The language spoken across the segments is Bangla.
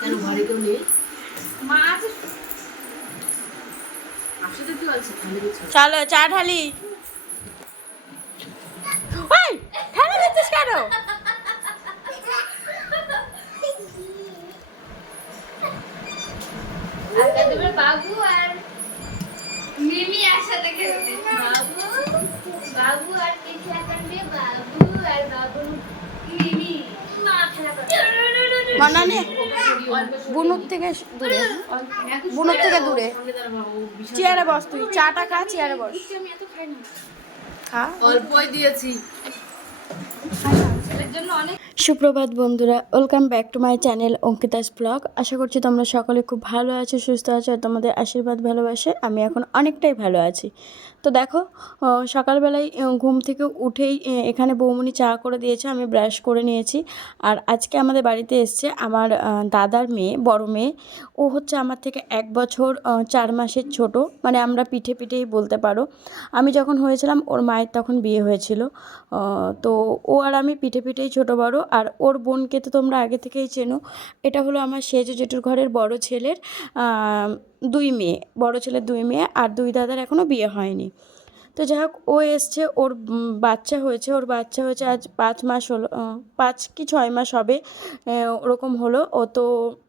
কেন ঘরে কেউ নেই? চলো চা ঢালি। ওই ঢালা দিচ্ছিস কেন? বাবু আর মিমি একসাথে খেলছে। বাবু আর কে খেলা করবে? বাবু আর বাবু মিমি মা খেলা করবে। মানানে বুনুর থেকে দূরে, বুনুর থেকে দূরে। চেয়ারে বস, তুই চাটা খা, চেয়ারে বস। আমি এত খাই না। খা। অল্পই দিয়েছি। ছেলের জন্য অনেক। সুপ্রভাত বন্ধুরা, welcome back to my channel Ankita's blog. আশা করছি তোমরা সকলে খুব ভালো আছো, সুস্থ আছো, আর তোমাদের আশীর্বাদ ভালোবাসে আমি এখন অনেকটাই ভালো আছি। তো দেখো, সকালবেলায় ঘুম থেকে উঠেই এখানে বৌমনি চা করে দিয়েছে, আমি ব্রাশ করে নিয়েছি। আর আজকে আমাদের বাড়িতে এসছে আমার দাদার মেয়ে, বড় মেয়ে। ও হচ্ছে আমার থেকে 1 বছর 4 মাসের ছোট, মানে আমরা পিঠে পিঠেই বলতে পারো। আমি যখন হয়েছিলাম ওর মায়ের তখন বিয়ে হয়েছিল। তো ও আর আমি পিঠে পিঠেই ছোটো বড়। আর ওর বোনকে তো তোমরা আগে থেকেই চেনো। এটা হলো আমার সেজ জেঠুর ঘরের বড় ছেলের 2 মেয়ে, বড় ছেলের 2 মেয়ে, আর 2 দাদার এখনও বিয়ে হয়নি। তো যাই হোক, ও এসছে, ওর বাচ্চা হয়েছে, আজ 5 মাস হলো, 5 কি 6 মাস হবে ওরকম হলো। ও তো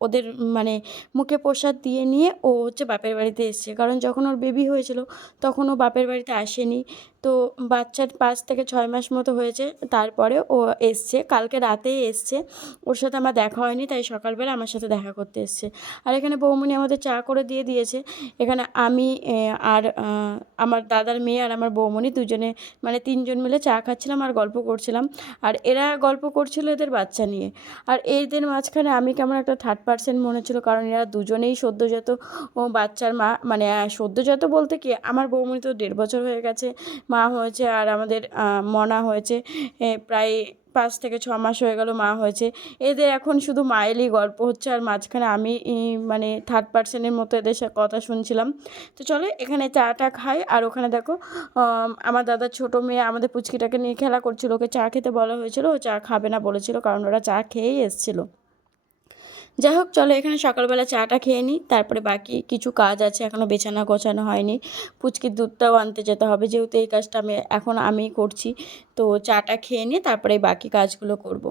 ওদের মানে মুখে প্রসাদ দিয়ে নিয়ে ও হচ্ছে বাপের বাড়িতে এসছে, কারণ যখন ওর বেবি হয়েছিল তখন ও বাপের বাড়িতে আসেনি। তো বাচ্চার 5 থেকে 6 মাস মতো হয়েছে, তারপরে ও এসছে, কালকে রাতেই এসছে। ওর সাথে আমার দেখা হয়নি, তাই সকালবেলা আমার সাথে দেখা করতে এসছে। আর এখানে বৌমনি আমাদের চা করে দিয়ে দিয়েছে। এখানে আমি আর আমার দাদার মেয়ে আর আমার বৌমনি দুজনে, মানে 3 জন মিলে চা খাচ্ছিলাম আর গল্প করছিলাম। আর এরা গল্প করছিল এদের বাচ্চা নিয়ে। আর এদের মাঝখানে আমি কেমন একটা থার্ড পার্সন মনে হচ্ছিলো, কারণ এরা দুজনেই সদ্যজাত বাচ্চার মা। মানে সদ্যজাত বলতে কি, আমার বৌমনি তো 1.5 বছর হয়ে গেছে মা হয়েছে, আর আমাদের মনা হয়েছে প্রায় 5 থেকে 6 মাস হয়ে গেল মা হয়েছে। এদের এখন শুধু মায়েরই গল্প হচ্ছে, আর মাঝখানে আমি মানে থার্ড পার্সনের মতো এদের সাথে কথা শুনছিলাম। তো চলো এখানে চাটা খাই। আর ওখানে দেখো, আমার দাদার ছোটো মেয়ে আমাদের পুচকিটাকে নিয়ে খেলা করছিল, ওকে চা খেতে বলা হয়েছিল, ও চা খাবে না বলেছিল, কারণ ওরা চা খেয়েই এসেছিলো। যাই হোক, চলো এখানে সকালবেলা চাটা খেয়ে নিই, তারপরে বাকি কিছু কাজ আছে, এখনও বেছানা গোছানো হয়নি। পুচকির দুধটাও আনতে যেতে হবে, যেহেতু এই কাজটা আমিই করছি। তো চাটা খেয়ে নিয়ে তারপরে বাকি কাজগুলো করব।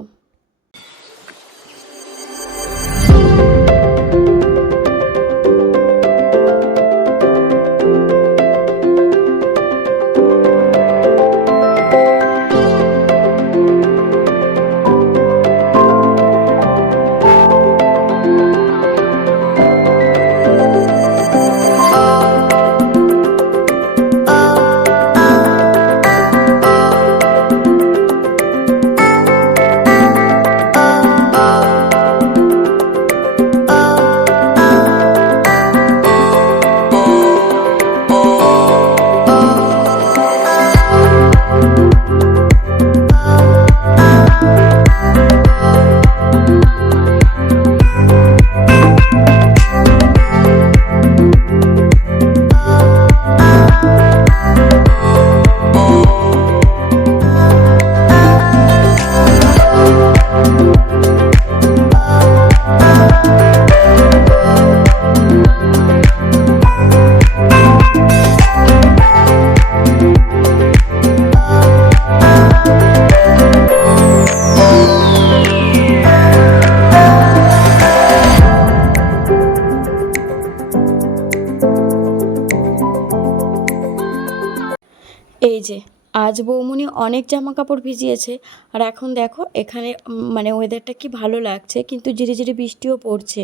এই যে আজ বৌমনি অনেক জামা কাপড় ভিজিয়েছে। আর এখন দেখো এখানে মানে ওয়েদারটা কি ভালো লাগছে, কিন্তু ঝিরিঝিরি বৃষ্টিও পড়ছে।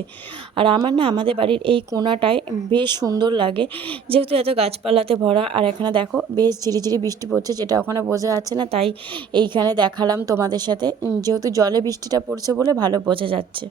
আর আমার না আমাদের বাড়ির এই কোণাটায় বেশ সুন্দর লাগে, যেহেতু এত গাছপালাতে ভরা। আর এখানে দেখো বেশ ঝিরিঝিরি বৃষ্টি পড়ছে, যেটা ওখানে বোঝা যাচ্ছে না, তাই এইখানে দেখালাম তোমাদের সাথে, যেহেতু জলে বৃষ্টিটা পড়ছে বলে ভালো বোঝা যাচ্ছে।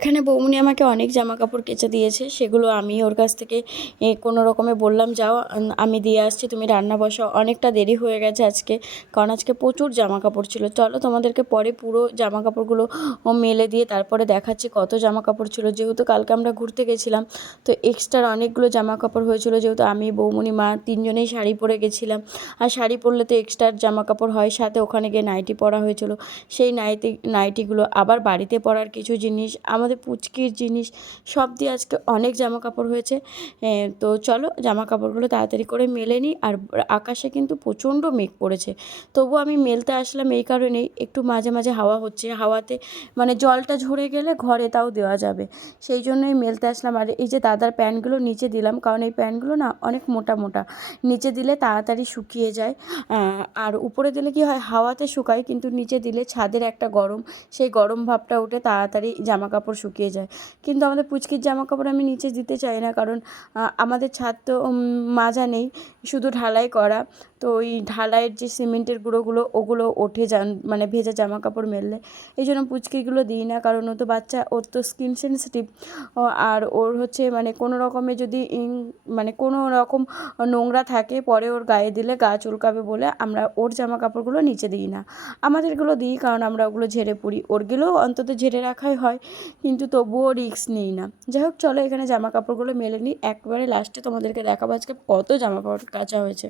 এখানে বৌমনি আমাকে অনেক জামা কাপড় কেচে দিয়েছে, সেগুলো আমি ওর কাছ থেকে কোনো রকমে বললাম যাও আমি দিয়ে আসছি, তুমি রান্না বসাও। অনেকটা দেরি হয়ে গেছে আজকে, কারণ আজকে প্রচুর জামা কাপড় ছিল। চলো তোমাদেরকে পরে পুরো জামা কাপড়গুলো মেলে দিয়ে তারপরে দেখাচ্ছি কত জামা কাপড় ছিল। যেহেতু কালকে আমরা ঘুরতে গেছিলাম, তো এক্সট্রা অনেকগুলো জামা কাপড় হয়েছিল। যেহেতু আমি বৌমনি মা তিনজনেই শাড়ি পরে গেছিলাম, আর শাড়ি পরলে তো এক্সট্রা জামা কাপড় হয়, সাথে ওখানে গিয়ে নাইটি পরা হয়েছিল। সেই নাইটিগুলো আবার বাড়িতে পরার কিছু জিনিস, আমাদের পুচকির জিনিস সব দিয়ে আজকে অনেক জামা কাপড় হয়েছে। তো চলো জামা কাপড়গুলো তাড়াতাড়ি করে মেলে নিই। আর আকাশে কিন্তু প্রচণ্ড মেঘ পড়েছে, তবু আমি মেলতে আসলাম এই কারণেই, একটু মাঝে মাঝে হাওয়া হচ্ছে, হাওয়াতে মানে জলটা ঝরে গেলে ঘরে তাও দেওয়া যাবে, সেই জন্যই মেলতে আসলাম। আর এই যে দাদার প্যান্টগুলো নিচে দিলাম, কারণ এই প্যান্টগুলো না অনেক মোটা মোটা, নিচে দিলে তাড়াতাড়ি শুকিয়ে যায়। আর উপরে দিলে কি হয়, হাওয়াতে শুকায়, কিন্তু নিচে দিলে ছাদের একটা গরম, সেই গরম ভাবটা উঠে তাড়াতাড়ি জামা কাপড় শুকিয়ে যায়। কিন্তু আমাদের পুচকির জামা কাপড় আমি নিচে দিতে চাই না, কারণ আমাদের ছাদ তো মাজা নেই, শুধু ঢালাই করা। তো ওই ঢালাইয়ের যে সিমেন্টের গুঁড়োগুলো ওগুলো ওঠে মানে ভেজা জামা কাপড় মেললে, এই জন্য পুচকিগুলো দিই না। কারণ ও তো বাচ্চা, ওর তো স্কিন সেন্সিটিভ, আর ওর হচ্ছে মানে কোনো রকমে যদি মানে কোনো রকম নোংরা থাকে পরে ওর গায়ে দিলে গা চুলকাবে বলে আমরা ওর জামা কাপড়গুলো নিচে দিই না। আমাদেরগুলো দিই, কারণ আমরা ওগুলো ঝেড়ে পড়ি, ওরগুলোও অন্তত ঝেড়ে রাখাই হয়, কিন্তু তবুও রিস্ক নিই না। যাই হোক চলো এখানে জামা কাপড়গুলো মেলে নিই, একবারে লাস্টে তোমাদেরকে দেখাবো আজকে কত জামা কাপড় কাচা হয়েছে।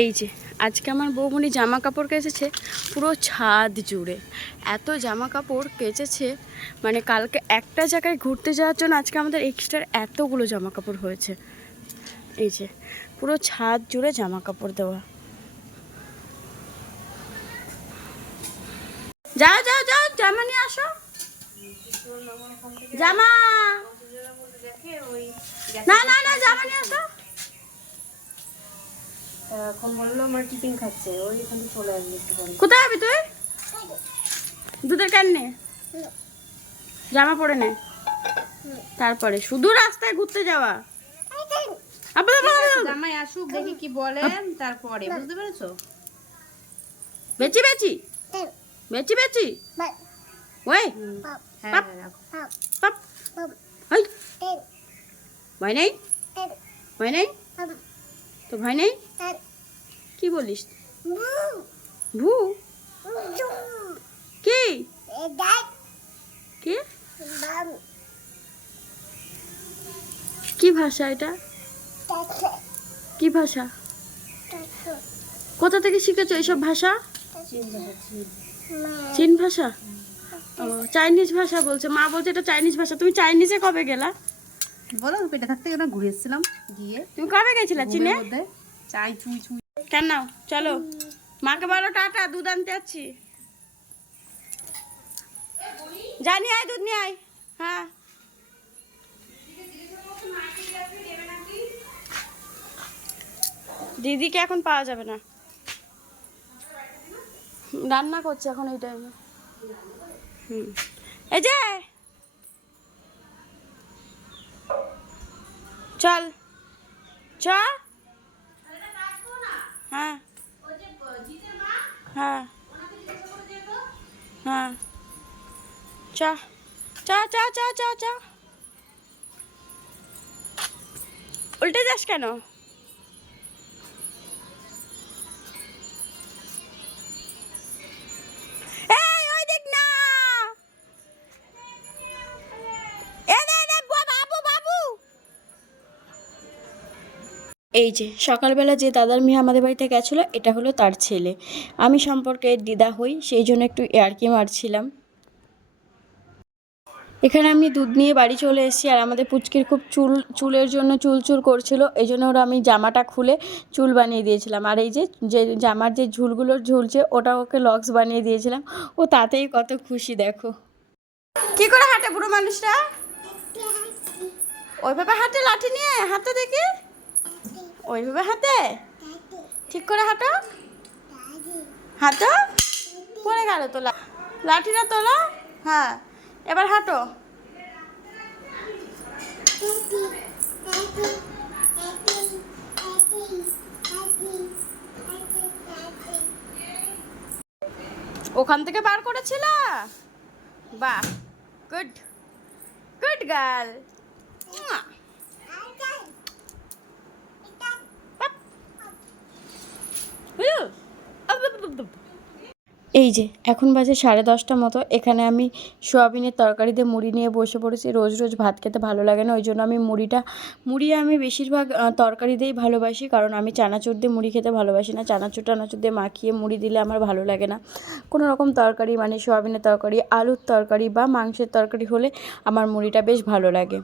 এই যে আজকে আমার বৌমনি জামা কাপড় কেচেছে পুরো ছাদ জুড়ে, এত জামা কাপড় কেচেছে, মানে কালকে একটা জায়গায় ঘুরতে যাওয়ার জন্য আজকে আমাদের এক্সট্রা এতগুলো জামা কাপড় হয়েছে। এই যে পুরো ছাদ জুড়ে জামা কাপড় দেওয়া। যাও যাও যাও জামা নিয়ে আসো, জামা না না না জামা নিয়ে আসো। এখন বললো আমার টিফিন খাচ্ছে, ওই এখান থেকে চলে আসবে একটু পরে। কোথায় যাবি তুই? দুধের ক্যান নে, জামা পরে নে, তারপরে শুধু রাস্তায় ঘুরতে যাওয়া। জামাই আসুক দেখি কি বলেন, তারপরে বুঝতে পেরেছো? বেচি বেচি বেচি বেচি ওই হ্যাঁ রাখো। পাপ ওই ভয় নেই, ভয় নেই তো, ভয় নেই? কি বলিস? ভু কি কি কি ভাষা এটা? কি ভাষা? কোথা থেকে শিখেছো এইসব ভাষা? চীন ভাষা, ও চাইনিজ ভাষা বলছে, মা বলছে এটা চাইনিজ ভাষা। তুমি চাইনিজে কবে গেলা? বলো পেটে থাকতে কেন ঘুরে এসেছিলাম গিয়ে। তুমি কবে গেছিলা চীনে? চাই চুই চুই কেন নাও চলো, মাকে বলো টাটা, দুধ আনতে যাচ্ছি। জানি আয়, দুধ নিয়ে আয়। হ্যাঁ দিদিকে এখন পাওয়া যাবে না, রান্না করছে এখন এই টাইমে। এই যে চল চ, হ্যাঁ হ্যাঁ হ্যাঁ চ চ চ চ চ চ, উল্টে যাস কেন? এই ওই দেখ না, বাবু বাবু। এই যে সকালবেলা যে দাদার মেয়ে আমাদের বাড়িতে গেছিলো, এটা হলো তার ছেলে। আমি সম্পর্কে দিদা হই, সেই জন্য একটু ইয়ার্কি মারছিলাম। এখানে আমি দুধ নিয়ে বাড়ি চলে এসেছি, আর আমাদের পুচকির খুব চুলের জন্য চুল করছিল, এই জন্য ওরা আমি জামাটা খুলে চুল বানিয়ে দিয়েছিলাম। আর এই যে জামার যে ঝুলগুলো ঝুলছে ওটা ওকে লক্স বানিয়ে দিয়েছিলাম, ও তাতেই কত খুশি দেখো। কি করে হাঁটে বুড়ো মানুষটা? ওইভাবে হাঁটে লাঠি নিয়ে, হাতে দেখি ওইভাবে হাঁটে, ঠিক করে হাঁটো। হাঁটো, পড়ে গেল তো লাঠিটা তোলো। হ্যাঁ, এবার হাঁটো। ওখান থেকে বার করেছিল। বাহ, গুড গুড গার্ল। এই যে এখন বাজে 10:30 মতো। এখানে আমি সোয়াবিনের তরকারি দিয়ে মুড়ি নিয়ে বসে পড়েছি। রোজ রোজ ভাত খেতে ভালো লাগে না, ওই জন্য আমি মুড়ি আমি বেশিরভাগ তরকারি দিয়েই ভালোবাসি, কারণ আমি চানাচুর দিয়ে মুড়ি খেতে ভালোবাসি না। চানাচুর টানাচুর দিয়ে মাখিয়ে মুড়ি দিলে আমার ভালো লাগে না। কোনো রকম তরকারি মানে সোয়াবিনের তরকারি, আলুর তরকারি বা মাংসের তরকারি হলে আমার মুড়িটা বেশ ভালো লাগে।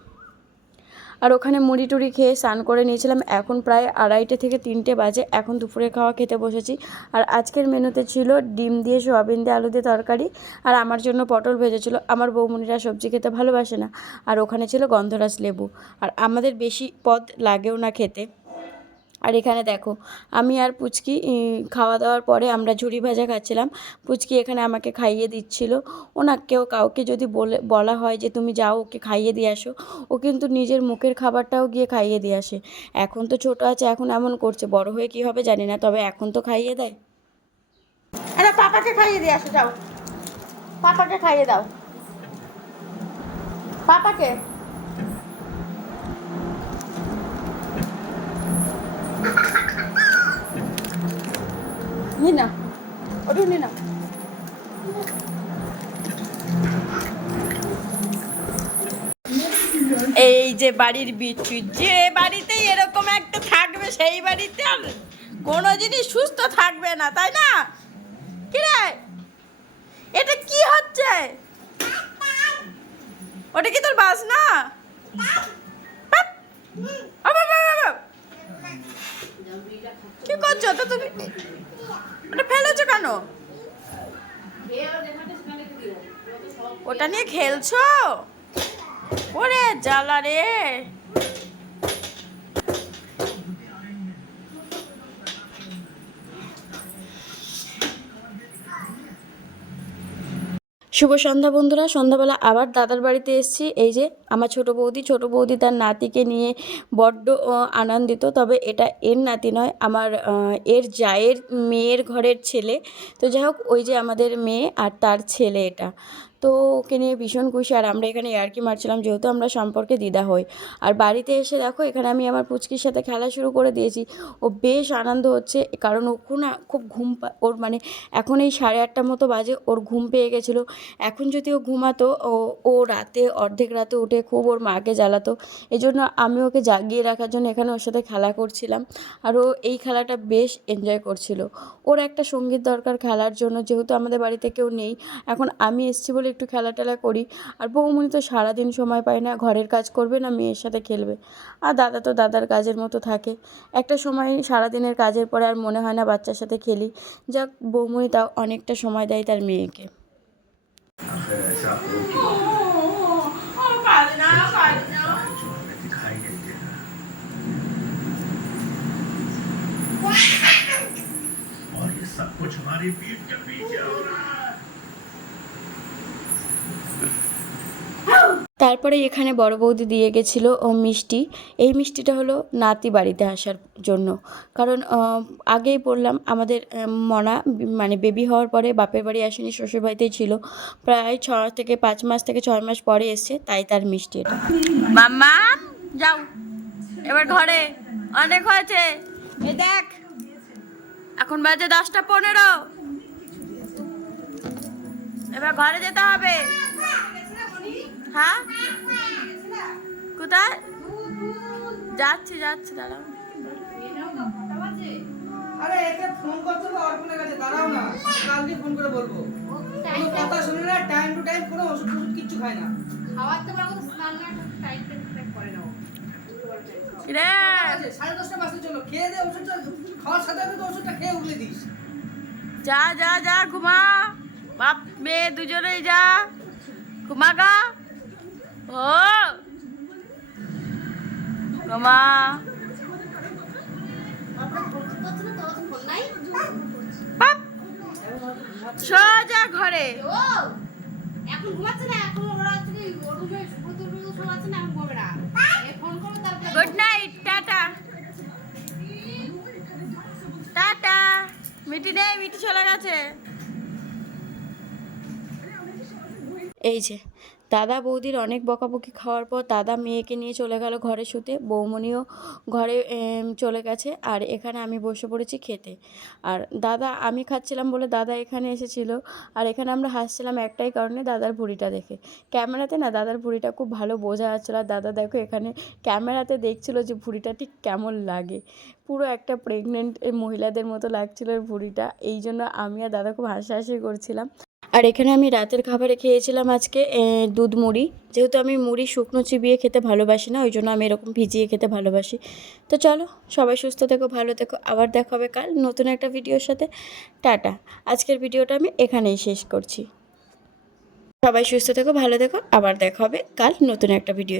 আর ওখানে মুড়ি টুড়ি খেয়ে স্নান করে নিয়েছিলাম। এখন প্রায় 2:30 থেকে 3টে বাজে। এখন দুপুরের খাওয়া খেতে বসেছি। আর আজকের মেনুতে ছিল ডিম দিয়ে সোয়াবিন দিয়ে আলু দিয়ে তরকারি, আর আমার জন্য পটল ভেজেছিল। আমার বৌমনিরা সবজি খেতে ভালোবাসে না। আর ওখানে ছিল গন্ধরাজ লেবু। আর আমাদের বেশি পদ লাগেও না খেতে। আর এখানে দেখো, আমি আর পুচকি খাওয়া দাওয়ার পরে আমরা ঝুড়ি ভাজা খাচ্ছিলাম। পুচকি এখানে আমাকে খাইয়ে দিচ্ছিল। কাউকে যদি বলা হয় যে তুমি যাও ওকে খাইয়ে দিয়ে আসো, ও কিন্তু নিজের মুখের খাবারটাও গিয়ে খাইয়ে দিয়ে আসে। এখন তো ছোট আছে, এখন এমন করছে, বড় হয়ে কী হবে জানি না, তবে এখন তো খাইয়ে দেয়। আরে পাপাকে খাইয়ে দিয়ে আসো, যাও পাপাকে খাইয়ে দাও, পাপাকে। না ওটা নি না। এই যে বাড়ির বিচ্ছু, যে বাড়িতে এরকম একটা থাকবে সেই বাড়িতে আর কোনো জিনিস সুস্থ থাকবে না, তাই না? কি রে, এটা কি হচ্ছে? ওটা কি তোর বাস না? কি করছো তো তুমি? ওটা ফেলেছো কেন? ওটা নিয়ে খেলছো? ওরে জ্বালা রে। শুভ সন্ধ্যা বন্ধুরা। সন্ধ্যাবেলা আবার দাদার বাড়িতে এসেছি। এই যে আমার ছোট বৌদি তার নাতিকে নিয়ে বড্ড আনন্দিত। তবে এটা এর নাতি নয়, আমার এর জায়ের মেয়ের ঘরের ছেলে। তো যাই হোক, ওই যে আমাদের মেয়ে আর তার ছেলে এটা। তো ওকে নিয়ে ভীষণ খুশি। আর আমরা এখানে ইয়ার্কি মারছিলাম, যেহেতু আমরা সম্পর্কে দিদা হই। আর বাড়িতে এসে দেখো, এখানে আমি আমার পুচকির সাথে খেলা শুরু করে দিয়েছি। ও বেশ আনন্দ হচ্ছে, কারণ ও না খুব ওর মানে এখন এই 8:30 মতো বাজে, ওর ঘুম পেয়ে গেছিলো। এখন যদি ও ঘুমাতো, ও রাতে অর্ধেক রাতে উঠে খুব ওর মাকে জ্বালাতো। এই জন্য আমি ওকে জাগিয়ে রাখার জন্য এখানে ওর সাথে খেলা করছিলাম। আর ও এই খেলাটা বেশ এনজয় করছিল। ওর একটা সঙ্গীত দরকার খেলার জন্য, যেহেতু আমাদের বাড়িতে কেউ নেই। এখন আমি এসেছি বলে একটু খেলা টেলা করি। আর বৌমনি তো সারাদিন সময় পায় না, ঘরের কাজ করবে না মেয়ের সাথে খেলবে। আর দাদা তো দাদার কাজের মতো থাকে। একটা সময় সারাদিনের কাজের পরে আর মনে হয় না বাচ্চার সাথে খেলি। যাক, বৌমনি তাও অনেকটা সময় দেয় তার মেয়েকে। और ये सब कुछ हमारे पेट के पीछे हो रहा है। তারপরে এখানে বড় বৌদি দিয়ে গেছিলো মিষ্টি। এই মিষ্টিটা হলো নাতি বাড়িতে আসার জন্য। কারণ আগেই বললাম, আমাদের মনা মানে বেবি হওয়ার পরে বাপের বাড়ি আসেনি, শ্বশুরবাড়িতেই ছিল। প্রায় 5 মাস থেকে 6 মাস পরে এসছে, তাই তার মিষ্টি এটা। মাম্মা যাও এবার ঘরে, অনেক হয়েছে। এই দেখ, এখন বাজে 10:15। এবার ঘরে যেতে হবে। হ্যাঁ, কোথায় যাচ্ছি দাঁড়াও। আরে একে ফোন করতে হবে অর্পণের কাছে, দাঁড়াও না, কালকে ফোন করে বলবো। কোনো কথা শুনে না, টাইম টু টাইম কোনো ওষুধ কিচ্ছু খায় না। খাওয়াতে পারবো তো স্নান না টাইম ট্যাইম করে নাও। রে 10:30 বাজে চলো, খেয়ে দে ওষুধটা, খাওয়ার সাথে সাথে ওষুধটা খেয়ে উগলে দিস। যা ঘুমা, বাপ মেয়ে দুজনেই যা ঘুমাগা। ও ঘুমা। আপনার ফোন করতে না, তো ফোন নাই। বাপ সোজা ঘরে। ও এখন ঘুমাচ্ছে না, এখন ওরা হচ্ছে কি রুমে সব আছে না, এখন ঘুমাবে না। ফোন করো তারপরে। Good night, tata tata. মিটি নেই, মিটি চলে গেছে। এই যে দাদা বৌদির অনেক বকাবকি খাওয়ার পর দাদা মেয়েকে নিয়ে চলে গেল ঘরে শুতে, বৌমনিও ঘরে চলে গেছে। আর এখানে আমি বসে পড়েছি খেতে। আর দাদা, আমি খাচ্ছিলাম বলে দাদা এখানে এসেছিল। আর এখানে আমরা হাসছিলাম একটাই কারণে, দাদার ভুঁড়িটা দেখে। ক্যামেরাতে না দাদার ভুঁড়িটা খুব ভালো বোঝা যাচ্ছিলো। আর দাদা দেখো এখানে ক্যামেরাতে দেখছিল যে ভুঁড়িটা ঠিক কেমন লাগে, পুরো একটা প্রেগনেন্ট মহিলাদের মতো লাগছিল ওর ভুঁড়িটা। এই জন্য আমি আর দাদা খুব হাসাহাসি করছিলাম। আর এখানে আমি রাতের খাবারে খেয়েছিলাম আজকে দুধ মুড়ি। যেহেতু আমি মুড়ি শুকনো চিবিয়ে খেতে ভালোবাসি না, ওই জন্য আমি এরকম ভিজিয়ে খেতে ভালোবাসি। তো চলো, সবাই সুস্থ থেকো, ভালো থেকো, আবার দেখা হবে কাল নতুন একটা ভিডিওর সাথে। টাটা। আজকের ভিডিওটা আমি এখানেই শেষ করছি। সবাই সুস্থ থেকো, ভালো থেকো, আবার দেখা হবে কাল নতুন একটা ভিডিও।